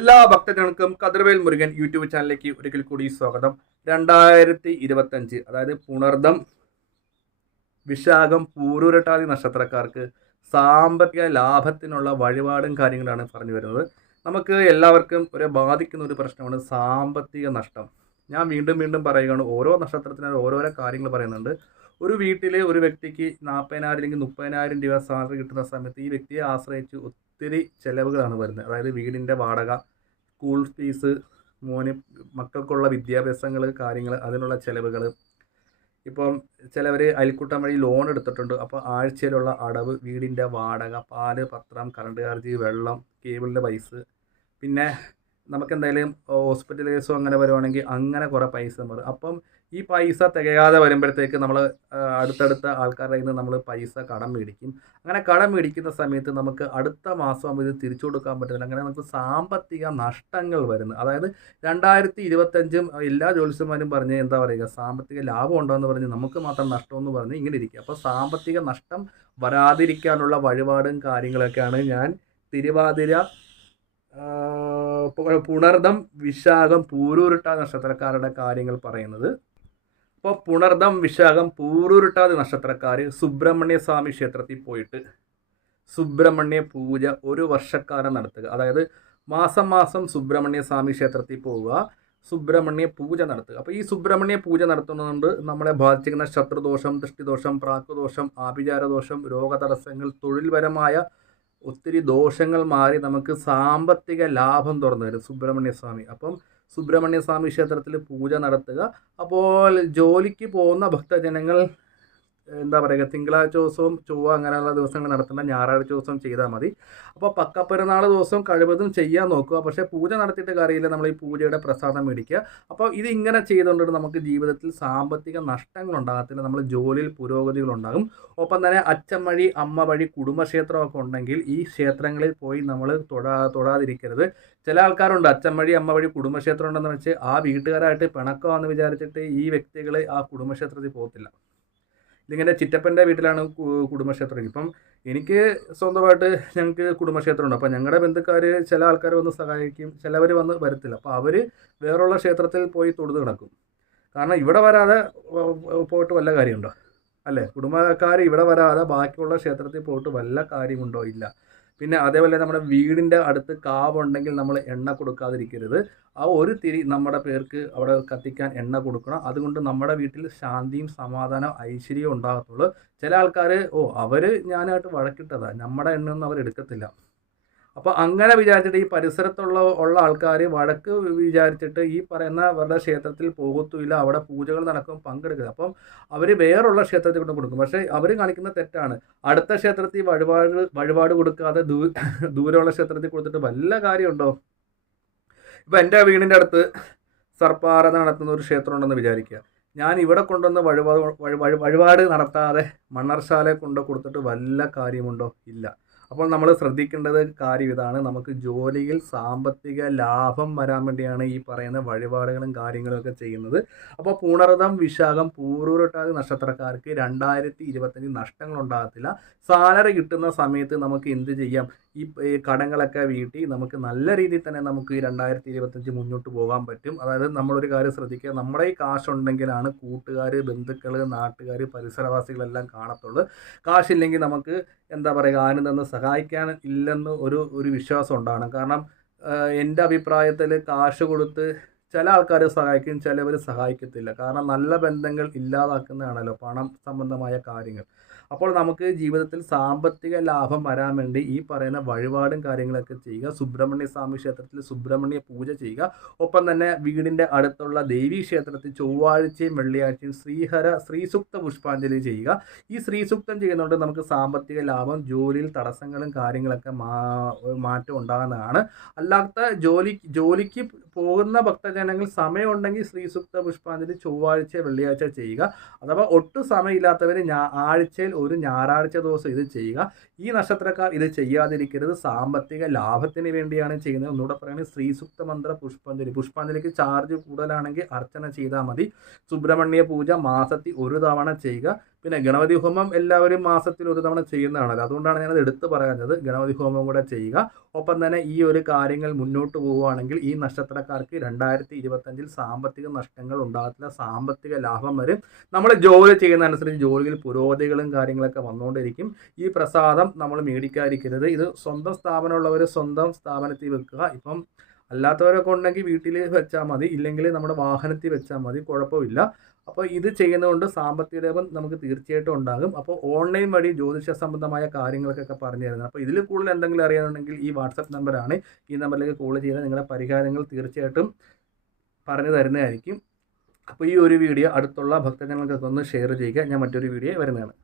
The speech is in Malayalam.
എല്ലാ ഭക്തജനങ്ങൾക്കും കതിർവേൽ മുരുകൻ യൂട്യൂബ് ചാനലിലേക്ക് ഒരിക്കൽ കൂടി സ്വാഗതം. രണ്ടായിരത്തി ഇരുപത്തഞ്ച് അതായത് പുണർദം വിശാഖം പൂരൂരട്ടാതി നക്ഷത്രക്കാർക്ക് സാമ്പത്തിക ലാഭത്തിനുള്ള വഴിപാടും കാര്യങ്ങളാണ് പറഞ്ഞു വരുന്നത്. നമുക്ക് എല്ലാവർക്കും ഒരു ബാധിക്കുന്ന ഒരു പ്രശ്നമാണ് സാമ്പത്തിക നഷ്ടം. ഞാൻ വീണ്ടും വീണ്ടും പറയുകയാണ് ഓരോ നക്ഷത്രത്തിനും ഓരോരോ കാര്യങ്ങൾ പറയുന്നുണ്ട്. ഒരു വീട്ടിലെ ഒരു വ്യക്തിക്ക് നാൽപ്പതിനായിരം അല്ലെങ്കിൽ മുപ്പതിനായിരം രൂപ സാലറി കിട്ടുന്ന സമയത്ത് ഈ വ്യക്തിയെ ആശ്രയിച്ച് ഒത്തിരി ചിലവുകളാണ് വരുന്നത്. അതായത് വീടിന്റെ വാടക സ്കൂൾ ഫീസ് മോന് മക്കൾക്കുള്ള വിദ്യാഭ്യാസങ്ങൾ കാര്യങ്ങൾ അതിനുള്ള ചിലവുകൾ ഇപ്പം ചിലവർ അയൽക്കൂട്ടം വഴി ലോൺ എടുത്തിട്ടുണ്ട്. അപ്പോൾ ആഴ്ചയിലുള്ള അടവ് വീടിന്റെ വാടക പാൽ പത്രം കറണ്ട് ചാർജ് വെള്ളം കേബിളിന്റെ പൈസ. പിന്നെ നമുക്ക് എന്തായാലും ഹോസ്പിറ്റൽ കേസോ അങ്ങനെ വരുവാണെങ്കിൽ അങ്ങനെ കുറേ പൈസ മാറും അപ്പം ഈ പൈസ തികയാതെ വരുമ്പോഴത്തേക്ക് നമ്മൾ അടുത്തടുത്ത ആൾക്കാരുടെ കയ്യിൽ നിന്ന് നമ്മൾ പൈസ കടം മേടിക്കും. അങ്ങനെ കടം മേടിക്കുന്ന സമയത്ത് നമുക്ക് അടുത്ത മാസം ഇത് തിരിച്ചു കൊടുക്കാൻ പറ്റുന്നില്ല അങ്ങനെ നമുക്ക് സാമ്പത്തിക നഷ്ടങ്ങൾ വരുന്നു. അതായത് രണ്ടായിരത്തി ഇരുപത്തഞ്ചും എല്ലാ ജോലിസ്യന്മാരും പറഞ്ഞ് എന്താ പറയുക സാമ്പത്തിക ലാഭം ഉണ്ടോയെന്ന് പറഞ്ഞ് നമുക്ക് മാത്രം നഷ്ടമെന്ന് പറഞ്ഞ് ഇങ്ങനെ ഇരിക്കുക. അപ്പോൾ സാമ്പത്തിക നഷ്ടം വരാതിരിക്കാനുള്ള വഴിപാടും കാര്യങ്ങളൊക്കെയാണ് ഞാൻ തിരുവാതിര പുണർദം വിശാഖം പൂരൂരുട്ടാതി നക്ഷത്രക്കാരുടെ കാര്യങ്ങൾ പറയുന്നത്. അപ്പോൾ പുണർദം വിശാഖം പൂരൂരുട്ടാതി നക്ഷത്രക്കാർ സുബ്രഹ്മണ്യ സ്വാമി ക്ഷേത്രത്തിൽ പോയിട്ട് സുബ്രഹ്മണ്യ പൂജ ഒരു വർഷക്കാലം നടത്തുക. അതായത് മാസം മാസം സുബ്രഹ്മണ്യ സ്വാമി ക്ഷേത്രത്തിൽ പോവുക സുബ്രഹ്മണ്യ പൂജ നടത്തുക. അപ്പോൾ ഈ സുബ്രഹ്മണ്യ പൂജ നടത്തുന്നതുകൊണ്ട് നമ്മളെ ബാധിച്ചിരിക്കുന്ന ശത്രുദോഷം ദൃഷ്ടിദോഷം പ്രാക്കുദോഷം ആഭിചാരദോഷം രോഗതടസ്സങ്ങൾ തൊഴിൽപരമായ ഒത്തിരി ദോഷങ്ങൾ മാറി നമുക്ക് സാമ്പത്തിക ലാഭം തുറന്നു തരും. സുബ്രഹ്മണ്യ സ്വാമി അപ്പം സുബ്രഹ്മണ്യ സ്വാമി ക്ഷേത്രത്തിൽ പൂജ നടത്തുക. അപ്പോൾ ജോലിക്ക് പോകുന്ന ഭക്തജനങ്ങൾ എന്താ പറയുക തിങ്കളാഴ്ച ദിവസവും ചൊവ്വ അങ്ങനെയുള്ള ദിവസങ്ങൾ നടത്തേണ്ട ഞായറാഴ്ച ദിവസം ചെയ്താൽ മതി. അപ്പോൾ പക്കപ്പെരുന്നാൾ ദിവസം കഴിവതും ചെയ്യാൻ നോക്കുക. പക്ഷേ പൂജ നടത്തിയിട്ട് കാര്യമില്ല. നമ്മൾ ഈ പൂജയുടെ പ്രസാദം മേടിക്കുക. അപ്പോൾ ഇത് ഇങ്ങനെ ചെയ്തുകൊണ്ട് നമുക്ക് ജീവിതത്തിൽ സാമ്പത്തിക നഷ്ടങ്ങൾ ഉണ്ടാകത്തില്ല. നമ്മൾ ജോലിയിൽ പുരോഗതികൾ ഉണ്ടാകും. ഒപ്പം തന്നെ അച്ഛൻ വഴി അമ്മ വഴി കുടുംബക്ഷേത്രമൊക്കെ ഉണ്ടെങ്കിൽ ഈ ക്ഷേത്രങ്ങളിൽ പോയി നമ്മൾ തൊടാ തൊടാതിരിക്കരുത്. ചില ആൾക്കാരുണ്ട്. അച്ഛൻ വഴി അമ്മ വഴി കുടുംബക്ഷേത്രം ഉണ്ടെന്ന് വെച്ച് ആ വീട്ടുകാരായിട്ട് പിണക്കമാണെന്ന് വിചാരിച്ചിട്ട് ഈ വ്യക്തികൾ ആ കുടുംബക്ഷേത്രത്തിൽ പോകത്തില്ല. ഇതിങ്ങനെ ചിറ്റപ്പന്റെ വീട്ടിലാണ് കുടുംബക്ഷേത്രം. ഇപ്പം എനിക്ക് സ്വന്തമായിട്ട് ഞങ്ങൾക്ക് കുടുംബക്ഷേത്രമുണ്ട്. അപ്പോൾ ഞങ്ങളുടെ ബന്ധുക്കാർ ചില ആൾക്കാർ വന്ന് സഹായിക്കും ചിലവർ വന്ന് വരത്തില്ല. അപ്പോൾ അവർ വേറുള്ള ക്ഷേത്രത്തിൽ പോയി തൊഴുത് കിടക്കും കാരണം ഇവിടെ വരാതെ പോയിട്ട് വല്ല കാര്യമുണ്ടോ? അല്ലേ? കുടുംബക്കാർ ഇവിടെ വരാതെ ബാക്കിയുള്ള ക്ഷേത്രത്തിൽ പോയിട്ട് വല്ല കാര്യമുണ്ടോ? ഇല്ല. പിന്നെ അതേപോലെ നമ്മുടെ വീടിന്റെ അടുത്ത് കാവുണ്ടെങ്കിൽ നമ്മൾ എണ്ണ കൊടുക്കാതിരിക്കരുത്. ആ ഒരു തിരി നമ്മുടെ പേർക്ക് അവിടെ കത്തിക്കാൻ എണ്ണ കൊടുക്കണം. അതുകൊണ്ട് നമ്മുടെ വീട്ടിൽ ശാന്തിയും സമാധാനവും ഐശ്വര്യവും ഉണ്ടാകത്തുള്ളൂ. ചില ആൾക്കാർ ഓ അവർ ഞാനായിട്ട് വഴക്കിട്ടതാണ് നമ്മുടെ എണ്ണയൊന്നും അവർ എടുക്കത്തില്ല. അപ്പോൾ അങ്ങനെ വിചാരിച്ചിട്ട് ഈ പരിസരത്തുള്ള ഉള്ള ആൾക്കാർ വടക്ക് വിചാരിച്ചിട്ട് ഈ പറയുന്ന അവരുടെ ക്ഷേത്രത്തിൽ പോകത്തുമില്ല അവിടെ പൂജകൾ നടക്കും പങ്കെടുക്കുക അപ്പം അവർ വേറുള്ള ക്ഷേത്രത്തിൽ കൊണ്ട് കൊടുക്കും. പക്ഷേ അവർ കാണിക്കുന്ന തെറ്റാണ്. അടുത്ത ക്ഷേത്രത്തിൽ വഴിപാട് വഴിപാട് കൊടുക്കാതെ ദൂ ദൂരമുള്ള ക്ഷേത്രത്തിൽ കൊടുത്തിട്ട് വല്ല കാര്യമുണ്ടോ? ഇപ്പം എന്റെ വീടിന്റെ അടുത്ത് സർപ്പാരാധന നടത്തുന്ന ഒരു ക്ഷേത്രം ഉണ്ടെന്ന് വിചാരിക്കുക. ഞാൻ ഇവിടെ കൊണ്ടുവന്ന് വഴിപാട് വഴി വഴി വഴിപാട് നടത്താതെ മണ്ണർശാലയെ കൊണ്ട് കൊടുത്തിട്ട് വല്ല കാര്യമുണ്ടോ? ഇല്ല. അപ്പോൾ നമ്മൾ ശ്രദ്ധിക്കേണ്ടത് കാര്യം ഇതാണ്. നമുക്ക് ജോലിയിൽ സാമ്പത്തിക ലാഭം വരാൻ വേണ്ടിയാണ് ഈ പറയുന്ന വഴിപാടുകളും കാര്യങ്ങളും ഒക്കെ ചെയ്യുന്നത്. അപ്പോൾ പുണർതം വിശാഖം പൂരൂരട്ടാതി നക്ഷത്രക്കാർക്ക് രണ്ടായിരത്തി ഇരുപത്തഞ്ച് നഷ്ടങ്ങൾ ഉണ്ടാകത്തില്ല. സാലറി കിട്ടുന്ന സമയത്ത് നമുക്ക് എന്ത് ചെയ്യാം? ഈ കടങ്ങളൊക്കെ വീട്ടി നമുക്ക് നല്ല രീതിയിൽ തന്നെ നമുക്ക് ഈ രണ്ടായിരത്തി ഇരുപത്തഞ്ച് മുന്നോട്ട് പോകാൻ പറ്റും. അതായത് നമ്മളൊരു കാര്യം ശ്രദ്ധിക്കുക നമ്മുടെ ഈ കാശുണ്ടെങ്കിലാണ് കൂട്ടുകാർ ബന്ധുക്കൾ നാട്ടുകാർ പരിസരവാസികളെല്ലാം കാണത്തുള്ളൂ. കാശില്ലെങ്കിൽ നമുക്ക് എന്താ പറയുക തന്നെ സഹായിക്കാൻ ഇല്ലെന്ന് ഒരു ഒരു വിശ്വാസം ഉണ്ടാണ് കാരണം എന്റെ അഭിപ്രായത്തിൽ കാശ് കൊടുത്ത് ചില ആൾക്കാരെ സഹായിക്കും ചിലവർ സഹായിക്കത്തില്ല. കാരണം നല്ല ബന്ധങ്ങൾ ഇല്ലാതാക്കുന്നതാണല്ലോ പണം സംബന്ധമായ കാര്യങ്ങൾ. അപ്പോൾ നമുക്ക് ജീവിതത്തിൽ സാമ്പത്തിക ലാഭം വരാൻ വേണ്ടി ഈ പറയുന്ന വഴിപാടും കാര്യങ്ങളൊക്കെ ചെയ്യുക സുബ്രഹ്മണ്യ സ്വാമി ക്ഷേത്രത്തിൽ സുബ്രഹ്മണ്യ പൂജ ചെയ്യുക ഒപ്പം തന്നെ വീടിന്റെ അടുത്തുള്ള ദേവി ക്ഷേത്രത്തിൽ ചൊവ്വാഴ്ചയും വെള്ളിയാഴ്ചയും ശ്രീഹര ശ്രീസുക്ത പുഷ്പാഞ്ജലി ചെയ്യുക. ഈ ശ്രീസുക്തം ചെയ്യുന്നതുകൊണ്ട് നമുക്ക് സാമ്പത്തിക ലാഭം ജോലിയിൽ തടസ്സങ്ങളും കാര്യങ്ങളൊക്കെ മാറ്റം ഉണ്ടാകുന്നതാണ്. അല്ലാത്ത ജോലി ജോലിക്ക് പോകുന്ന ഭക്തജനങ്ങൾ സമയമുണ്ടെങ്കിൽ ശ്രീസുക്ത പുഷ്പാഞ്ജലി ചൊവ്വാഴ്ച വെള്ളിയാഴ്ച ചെയ്യുക. അഥവാ ഒട്ടും സമയമില്ലാത്തവർ ഞാ ആഴ്ചയിൽ ഒരു ഞായറാഴ്ച ദിവസം ഇത് ചെയ്യുക. ഈ നക്ഷത്രക്കാർ ഇത് ചെയ്യാതിരിക്കരുത്. സാമ്പത്തിക ലാഭത്തിന് വേണ്ടിയാണ് ചെയ്യുന്നത്. ഒന്നുകൂടെ പറയുന്നത് ശ്രീസുക്ത മന്ത്ര പുഷ്പാഞ്ജലി. പുഷ്പാഞ്ജലിക്ക് ചാർജ് കൂടുതലാണെങ്കിൽ അർച്ചന ചെയ്താൽ മതി. സുബ്രഹ്മണ്യ പൂജ മാസത്തിൽ ഒരു തവണ ചെയ്യുക. പിന്നെ ഗണപതി ഹോമം എല്ലാവരും മാസത്തിൽ ഒരു തവണ ചെയ്യുന്നതാണല്ലോ. അതുകൊണ്ടാണ് ഞാനത് എടുത്തു പറയുന്നത് ഗണപതി ഹോമം കൂടെ ചെയ്യുക. ഒപ്പം തന്നെ ഈ ഒരു കാര്യങ്ങൾ മുന്നോട്ട് പോവുകയാണെങ്കിൽ ഈ നക്ഷത്രക്കാർക്ക് രണ്ടായിരത്തി ഇരുപത്തഞ്ചിൽ സാമ്പത്തിക നഷ്ടങ്ങൾ ഉണ്ടാകത്തില്ല. സാമ്പത്തിക ലാഭം വരും. നമ്മൾ ജോലി ചെയ്യുന്ന അനുസരിച്ച് ജോലിയിൽ പുരോഗതികളും കാര്യങ്ങളൊക്കെ വന്നുകൊണ്ടിരിക്കും. ഈ പ്രസാദം നമ്മൾ മേടിക്കാതിരിക്കരുത്. ഇത് സ്വന്തം സ്ഥാപനമുള്ളവർ സ്വന്തം സ്ഥാപനത്തിൽ വെക്കുക. ഇപ്പം അല്ലാത്തവരൊക്കെ ഉണ്ടെങ്കിൽ വീട്ടിൽ വെച്ചാൽ മതി ഇല്ലെങ്കിൽ നമ്മുടെ വാഹനത്തിൽ വെച്ചാൽ മതി കുഴപ്പമില്ല. അപ്പോൾ ഇത് ചെയ്യുന്നതുകൊണ്ട് സാമ്പത്തിക ലാഭം നമുക്ക് തീർച്ചയായിട്ടും ഉണ്ടാകും. അപ്പോൾ ഓൺലൈൻ വഴി ജ്യോതിഷ സംബന്ധമായ കാര്യങ്ങൾക്കൊക്കെ പറഞ്ഞു തരുന്നത്. അപ്പോൾ ഇതിൽ കൂടുതൽ എന്തെങ്കിലും അറിയാനുണ്ടെങ്കിൽ ഈ വാട്സപ്പ് നമ്പറാണ്. ഈ നമ്പറിലേക്ക് കോൾ ചെയ്താൽ നിങ്ങളുടെ പരിഹാരങ്ങൾ തീർച്ചയായിട്ടും പറഞ്ഞു തരുന്നതായിരിക്കും. അപ്പോൾ ഈ ഒരു വീഡിയോ അടുത്തുള്ള ഭക്തജനങ്ങൾക്കൊക്കെ ഒന്ന് ഷെയർ ചെയ്യുക. ഞാൻ മറ്റൊരു വീഡിയോ വരുന്നതാണ്.